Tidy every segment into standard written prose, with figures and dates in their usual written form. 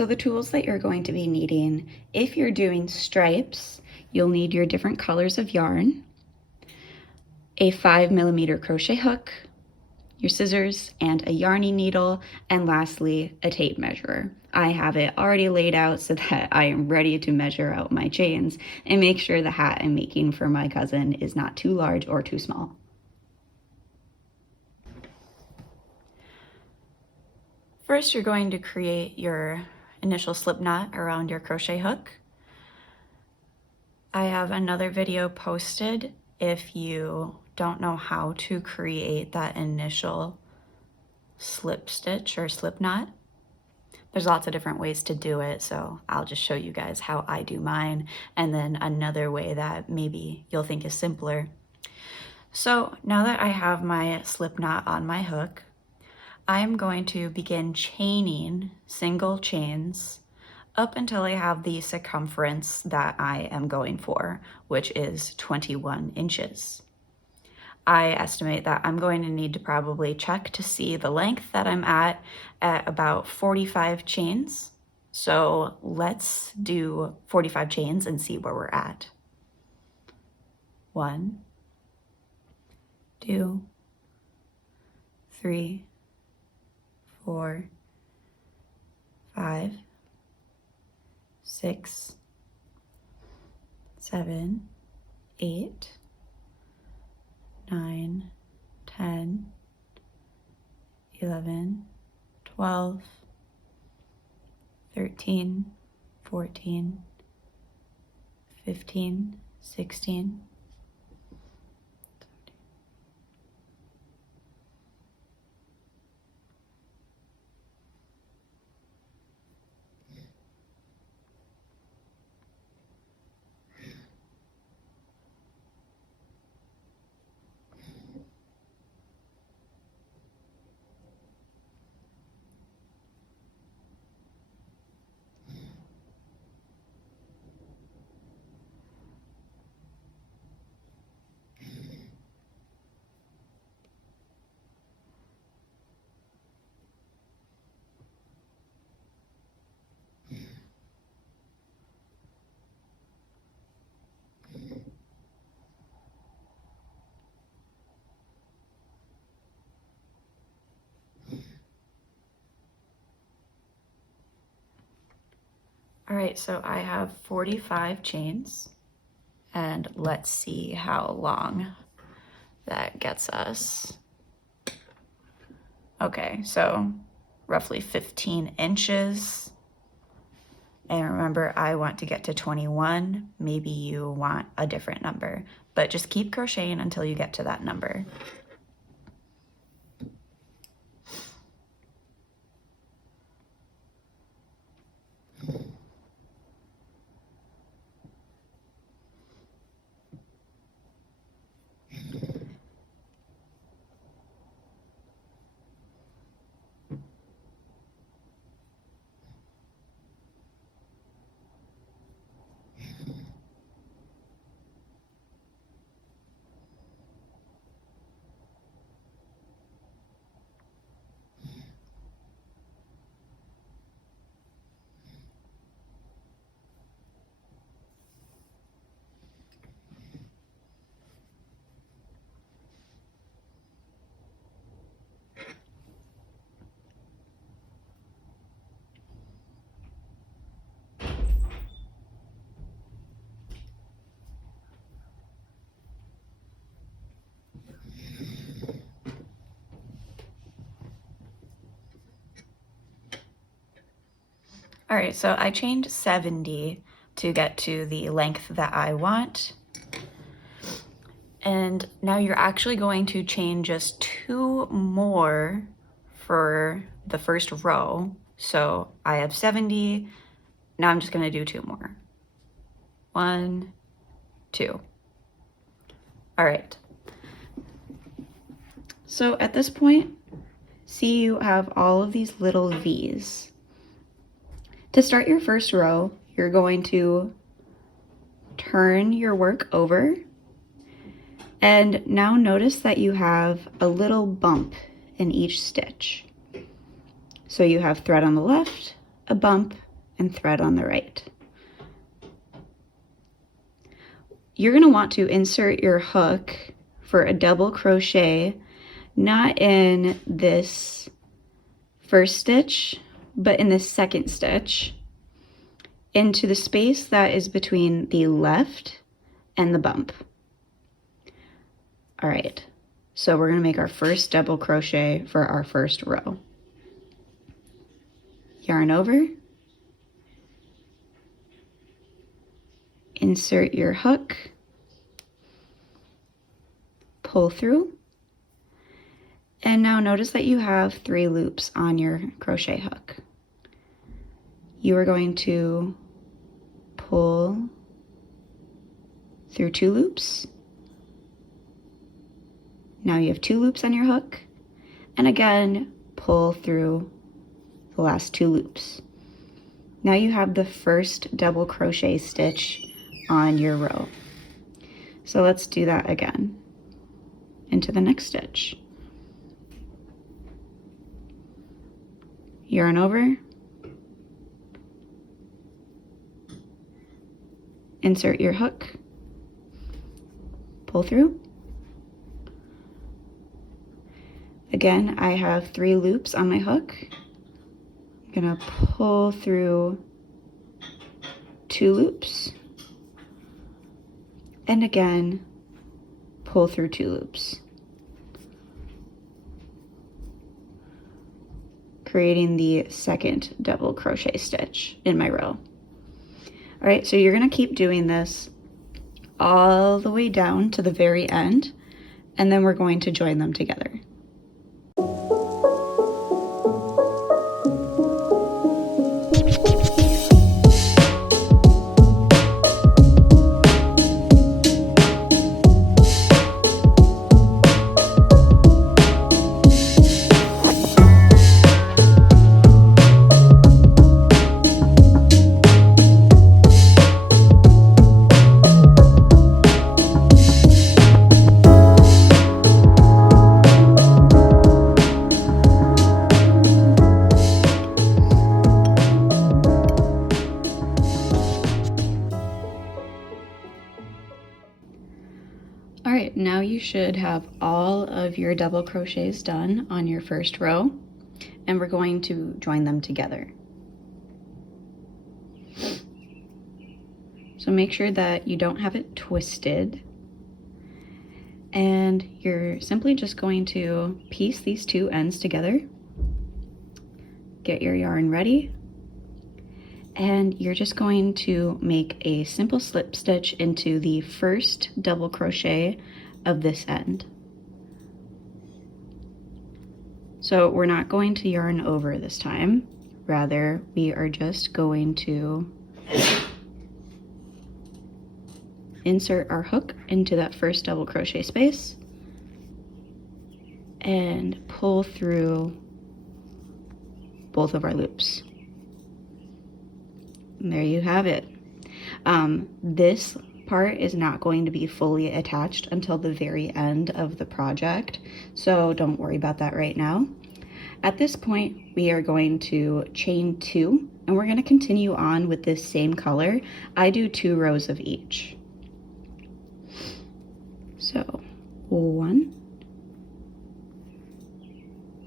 So the tools that you're going to be needing, if you're doing stripes, you'll need your different colors of yarn, a 5mm crochet hook, your scissors, and a yarning needle, and lastly, a tape measure. I have it already laid out so that I am ready to measure out my chains and make sure the hat I'm making for my cousin is not too large or too small. First, you're going to create your initial slip knot around your crochet hook. I have another video posted if you don't know how to create that initial slip stitch or slip knot. There's lots of different ways to do it, so I'll just show you guys how I do mine, and then another way that maybe you'll think is simpler. So now that I have my slip knot on my hook, I'm going to begin chaining single chains up until I have the circumference that I am going for, which is 21 inches. I estimate that I'm going to need to probably check to see the length that I'm at about 45 chains. So let's do 45 chains and see where we're at. 1, 2, 3, 4, 5, 6, 7, 8, 9, 10, 11, 12, 13, 14, 15, 16, All right, so I have 45 chains, and let's see how long that gets us. Okay, so roughly 15 inches. And remember, I want to get to 21. Maybe you want a different number, but just keep crocheting until you get to that number. All right, so I chained 70 to get to the length that I want. And now you're actually going to chain just 2 more for the first row. So I have 70, now I'm just gonna do 2 more. 1, 2. All right. So at this point, see you have all of these little V's. To start your first row, you're going to turn your work over, and now notice that you have a little bump in each stitch. So you have thread on the left, a bump, and thread on the right. You're going to want to insert your hook for a double crochet, not in this first stitch, but in the second stitch, into the space that is between the left and the bump. All right, so we're going to make our first double crochet for our first row. Yarn over, insert your hook, pull through, and now notice that you have 3 loops on your crochet hook. You are going to pull through 2 loops. Now you have 2 loops on your hook, and again pull through the last 2 loops. Now you have the first double crochet stitch on your row. So let's do that again into the next stitch. Yarn over, insert your hook, pull through. Again, I have 3 loops on my hook. I'm gonna pull through 2 loops, and again, pull through 2 loops, creating the second double crochet stitch in my row. All right, so you're gonna keep doing this all the way down to the very end, and then we're going to join them together. All right, now you should have all of your double crochets done on your first row, and we're going to join them together. So make sure that you don't have it twisted, and you're simply just going to piece these 2 ends together, get your yarn ready, and you're just going to make a simple slip stitch into the first double crochet of this end. So we're not going to yarn over this time, rather we are just going to insert our hook into that first double crochet space and pull through both of our loops. And there you have it. This part is not going to be fully attached until the very end of the project, so don't worry about that right now. At this point, we are going to chain 2, and we're going to continue on with this same color. I do 2 rows of each. So 1,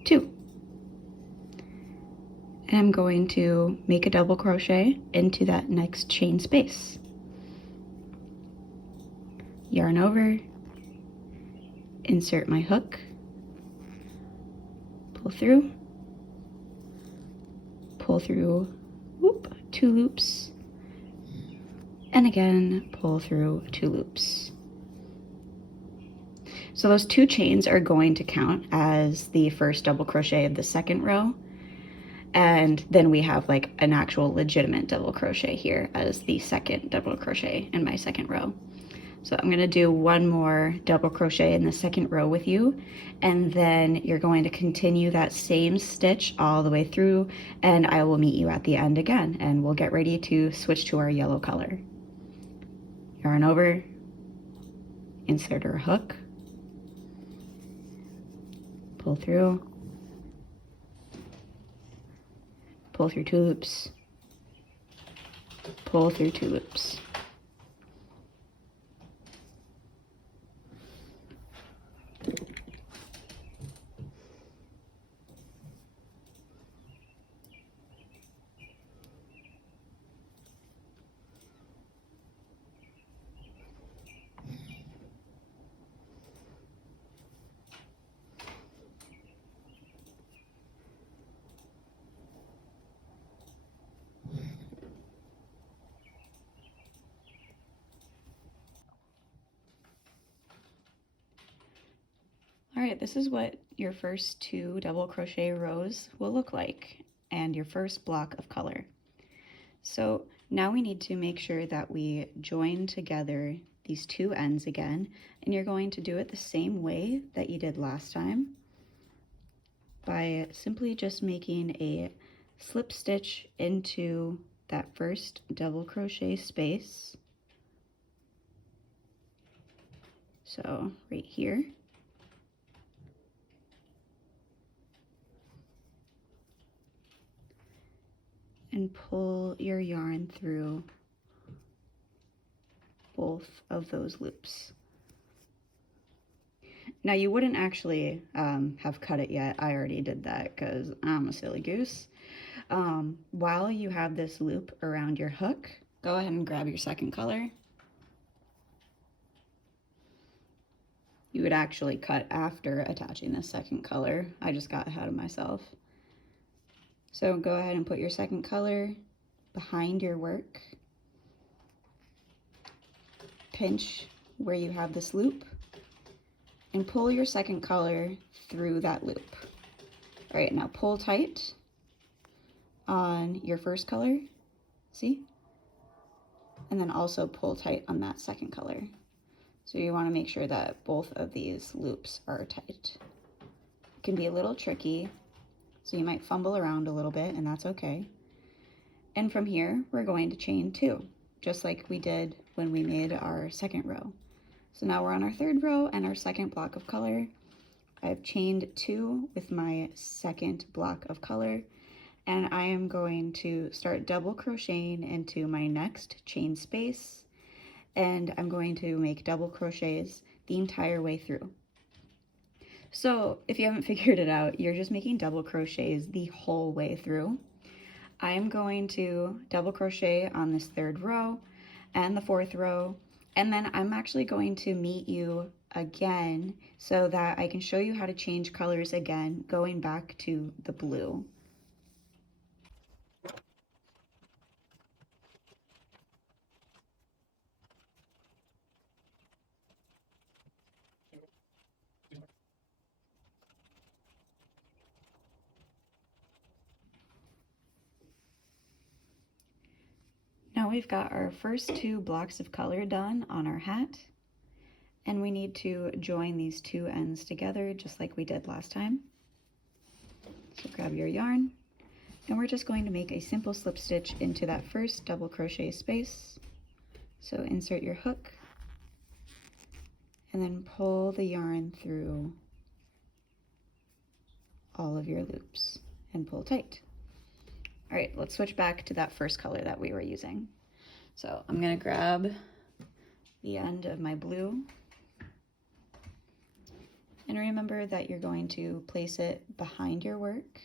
2. And I'm going to make a double crochet into that next chain space. Yarn over, insert my hook, pull through, whoop, 2 loops, and again pull through 2 loops. So those 2 chains are going to count as the first double crochet of the second row, and then we have like an actual legitimate double crochet here as the second double crochet in my second row. So I'm going to do 1 more double crochet in the second row with you, and then you're going to continue that same stitch all the way through, and I will meet you at the end again, and we'll get ready to switch to our yellow color. Yarn over, insert our hook, pull through 2 loops, pull through 2 loops. All right, this is what your first 2 double crochet rows will look like, and your first block of color. So now we need to make sure that we join together these 2 ends again, and you're going to do it the same way that you did last time by simply just making a slip stitch into that first double crochet space. So right here. And pull your yarn through both of those loops. Now you wouldn't actually have cut it yet. I already did that because I'm a silly goose. While you have this loop around your hook, go ahead and grab your second color. You would actually cut after attaching the second color. I just got ahead of myself. So go ahead and put your second color behind your work. Pinch where you have this loop and pull your second color through that loop. All right, now pull tight on your first color, see? And then also pull tight on that second color. So you want to make sure that both of these loops are tight. It can be a little tricky, so you might fumble around a little bit, and that's okay. And from here, we're going to chain 2, just like we did when we made our second row. So now we're on our third row and our second block of color. I've chained 2 with my second block of color, and I am going to start double crocheting into my next chain space, and I'm going to make double crochets the entire way through. So if you haven't figured it out, you're just making double crochets the whole way through. I am going to double crochet on this third row and the fourth row, and then I'm actually going to meet you again so that I can show you how to change colors again, going back to the blue. Now we've got our first 2 blocks of color done on our hat, and we need to join these 2 ends together just like we did last time. So grab your yarn, and we're just going to make a simple slip stitch into that first double crochet space. So insert your hook and then pull the yarn through all of your loops and pull tight. All right, let's switch back to that first color that we were using. So I'm gonna grab the end of my blue, and remember that you're going to place it behind your work,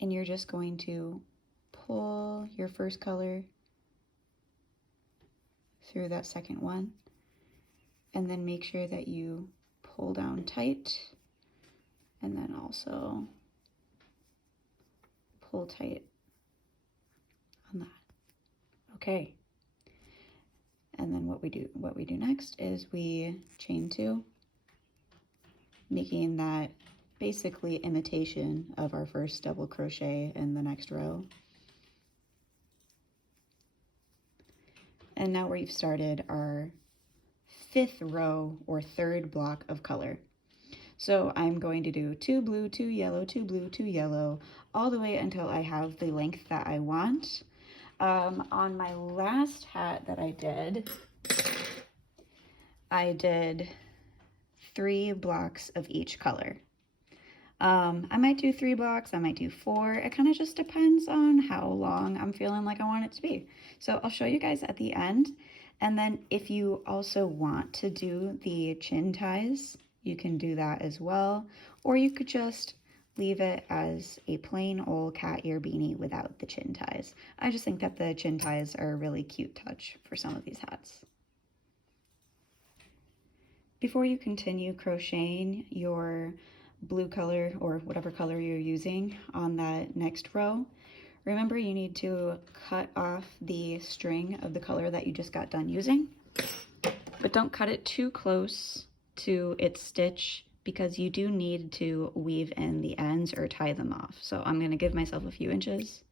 and you're just going to pull your first color through that second one, and then make sure that you pull down tight, and then also pull tight on that. Okay. And then what we do next is we chain 2, making that basically imitation of our first double crochet in the next row. And now we've started our 5th row or 3rd block of color. So I'm going to do 2 blue, 2 yellow, 2 blue, 2 yellow, all the way until I have the length that I want. On my last hat that I did 3 blocks of each color. I might do 3 blocks, I might do 4. It kind of just depends on how long I'm feeling like I want it to be. So I'll show you guys at the end. And then if you also want to do the chin ties, you can do that as well. Or you could just leave it as a plain old cat ear beanie without the chin ties. I just think that the chin ties are a really cute touch for some of these hats. Before you continue crocheting your blue color or whatever color you're using on that next row, remember you need to cut off the string of the color that you just got done using, but don't cut it too close to its stitch because you do need to weave in the ends or tie them off. So I'm going to give myself a few inches.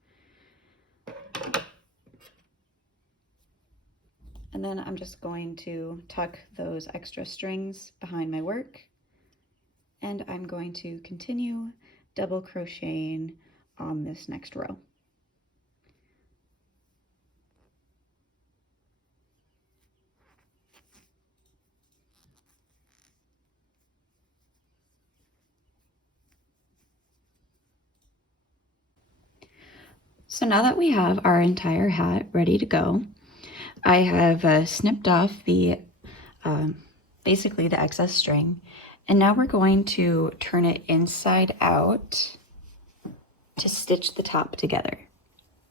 And then I'm just going to tuck those extra strings behind my work. And I'm going to continue double crocheting on this next row. So now that we have our entire hat ready to go, I have snipped off the basically the excess string, and now we're going to turn it inside out to stitch the top together.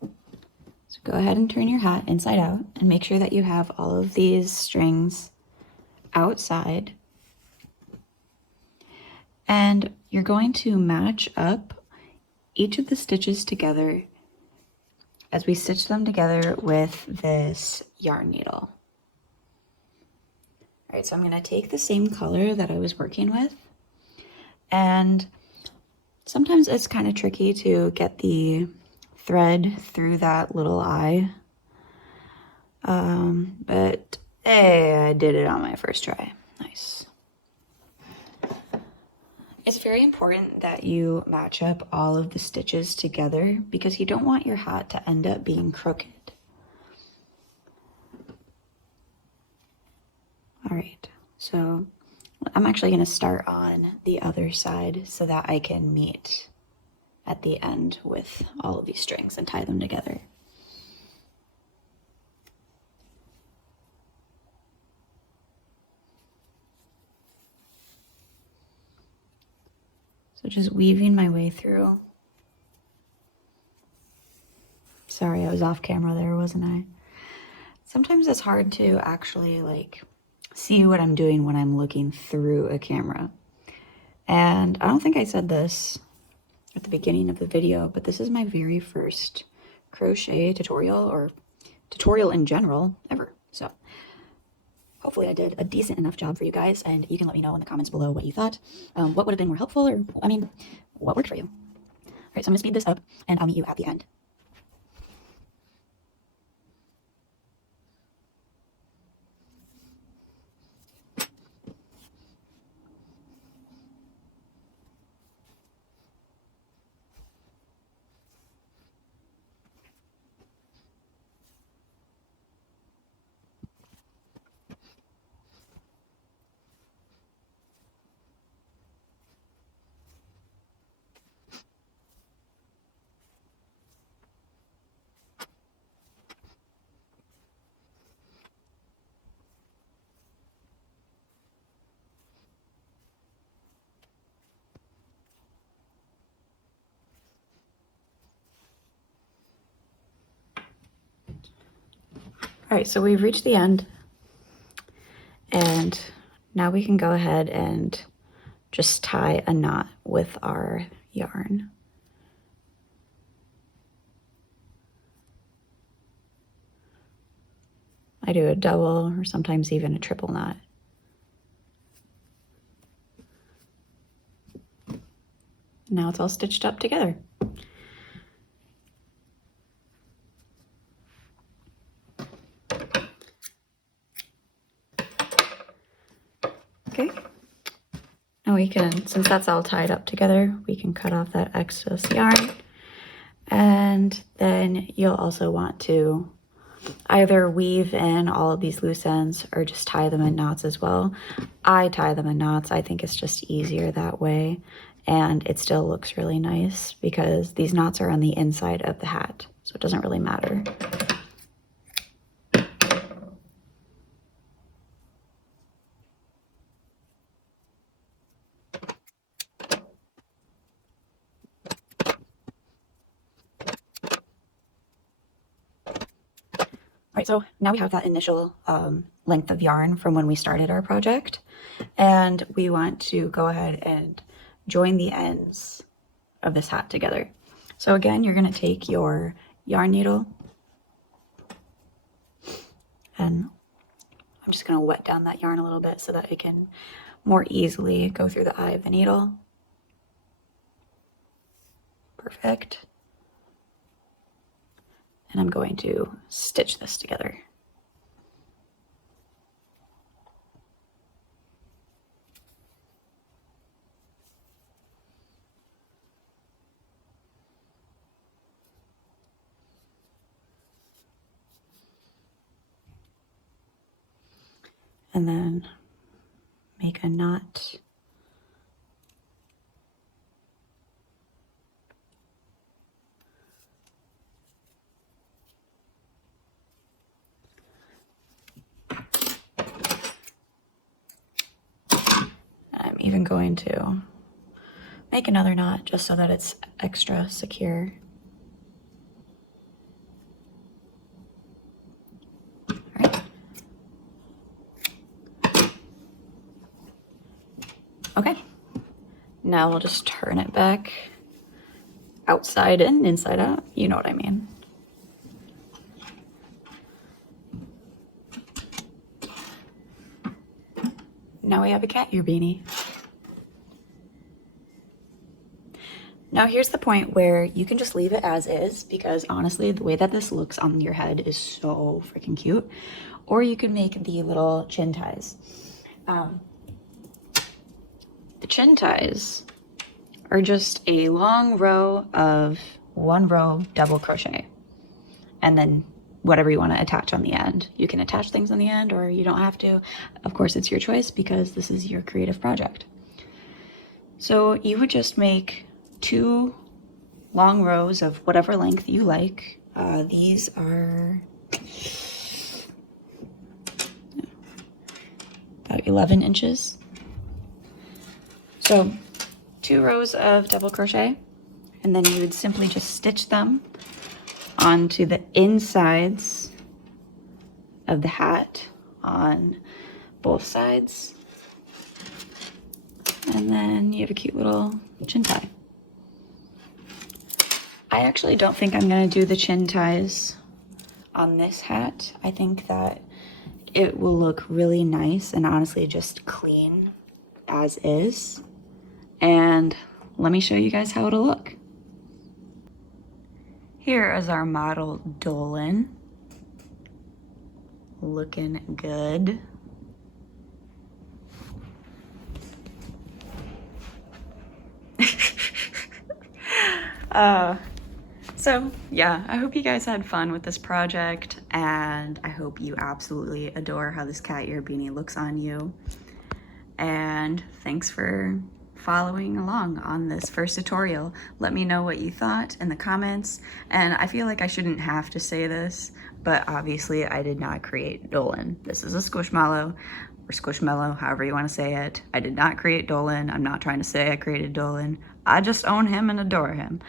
So go ahead and turn your hat inside out and make sure that you have all of these strings outside. And you're going to match up each of the stitches together as we stitch them together with this yarn needle. All right, so I'm gonna take the same color that I was working with, and sometimes it's kind of tricky to get the thread through that little eye, but hey, I did it on my first try. Nice. It's very important that you match up all of the stitches together because you don't want your hat to end up being crooked. All right, so I'm actually going to start on the other side so that I can meet at the end with all of these strings and tie them together. So just weaving my way through. Sorry, I was off camera there, wasn't I? Sometimes it's hard to actually see what I'm doing when I'm looking through a camera. And I don't think I said this at the beginning of the video, but this is my very first crochet tutorial, or tutorial in general, ever. So hopefully I did a decent enough job for you guys, and you can let me know in the comments below what you thought, what would have been more helpful, or, I mean, what worked for you. All right, so I'm gonna speed this up, and I'll meet you at the end. All right, so we've reached the end, and now we can go ahead and just tie a knot with our yarn. I do a double or sometimes even a triple knot. Now it's all stitched up together. Okay. Now we can, since that's all tied up together, we can cut off that excess yarn. And then you'll also want to either weave in all of these loose ends or just tie them in knots as well. I tie them in knots. I think it's just easier that way, and it still looks really nice because these knots are on the inside of the hat, so it doesn't really matter. All right, so now we have that initial length of yarn from when we started our project, and we want to go ahead and join the ends of this hat together. So again, you're going to take your yarn needle, and I'm just going to wet down that yarn a little bit so that it can more easily go through the eye of the needle. Perfect. And I'm going to stitch this together. And then make a knot. I'm even going to make another knot just so that it's extra secure. All right. Okay. Now we'll just turn it back outside in, inside out. You know what I mean. Now we have a cat ear beanie. Now here's the point where you can just leave it as is, because honestly, the way that this looks on your head is so freaking cute. Or you can make the little chin ties. The chin ties are just a long row of 1 row double crochet, and then whatever you want to attach on the end. You can attach things on the end, or you don't have to. Of course, it's your choice because this is your creative project. So you would just make 2 long rows of whatever length you like. These are about 11 inches. So 2 rows of double crochet, and then you would simply just stitch them onto the insides of the hat on both sides. And then you have a cute little chin tie. I actually don't think I'm going to do the chin ties on this hat. I think that it will look really nice and honestly just clean as is. And let me show you guys how it'll look. Here is our model Dolan. Looking good. So yeah, I hope you guys had fun with this project, and I hope you absolutely adore how this cat ear beanie looks on you. And thanks for following along on this first tutorial. Let me know what you thought in the comments. And I feel like I shouldn't have to say this, but obviously I did not create Dolan. This is a Squishmallow, or Squishmallow, however you want to say it. I did not create Dolan. I'm not trying to say I created Dolan. I just own him and adore him.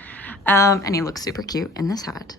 And he looks super cute in this hat.